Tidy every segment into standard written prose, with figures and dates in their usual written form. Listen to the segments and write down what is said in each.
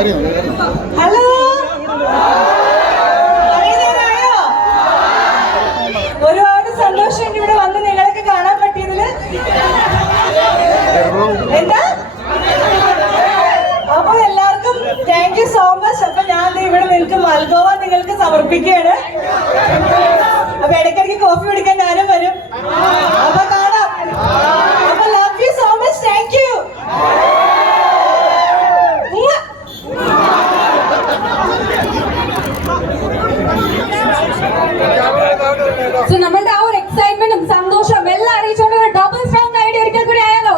Hello, ഒരുപാട് സന്തോഷം ഇവിടെ വന്ന് നിങ്ങളൊക്കെ കാണാൻ പറ്റിയതില്. എന്താ അപ്പൊ എല്ലാവർക്കും താങ്ക് യു സോ മച്ച്. അപ്പൊ ഞാൻ ഇവിടെ നിങ്ങൾക്ക് മൽഗോവ നിങ്ങൾക്ക് സമർപ്പിക്കുകയാണ്. അപ്പൊ ഇടയ്ക്കിടയ്ക്ക് കോഫി കുടിക്കാൻ ഞാനും വരും. അപ്പൊ കാണാം. അപ്പൊ love you so much. Thank you. So നമ്മളുടെ ആ ഒരു എക്സൈറ്റ്മെന്റും സന്തോഷം എല്ലാം അറിയിച്ചുകൊണ്ട് ഒരു ഡബിൾ സ്ട്രോങ് ഐഡിയ ഒരിക്കൽ കൂടി ആയാലോ?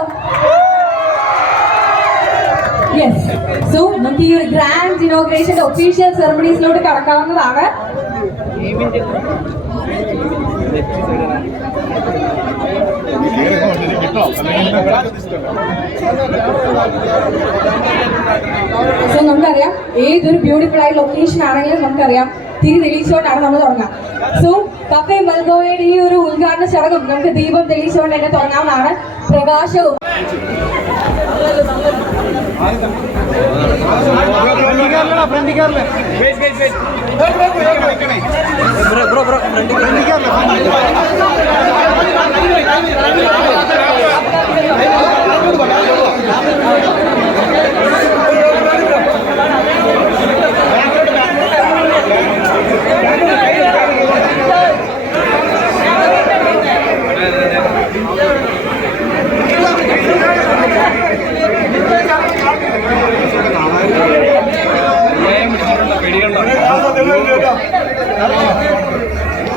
യെസ്. സോ നമുക്ക് ഈ ഒരു ഗ്രാൻഡ് ഇനോഗ്രേഷന്റെ ഒഫീഷ്യൽ സെറമണീസിലോട്ട് കടക്കാവുന്നതാണ്. സോ നമുക്കറിയാം ഏതൊരു ബ്യൂട്ടിഫുൾ ആയ ലൊക്കേഷൻ ആണെങ്കിലും നമുക്കറിയാം തിരി തെളിയിച്ചുകൊണ്ടാണ് നമ്മൾ തുടങ്ങാം. സോ കഫേ മൽഗോവയുടെ ഈ ഒരു ഉദ്ഘാടന ചടങ്ങും നമുക്ക് ദീപം തെളിയിച്ചുകൊണ്ട് തന്നെ തുടങ്ങാവുന്നതാണ്. പ്രകാശവും ബ്രോ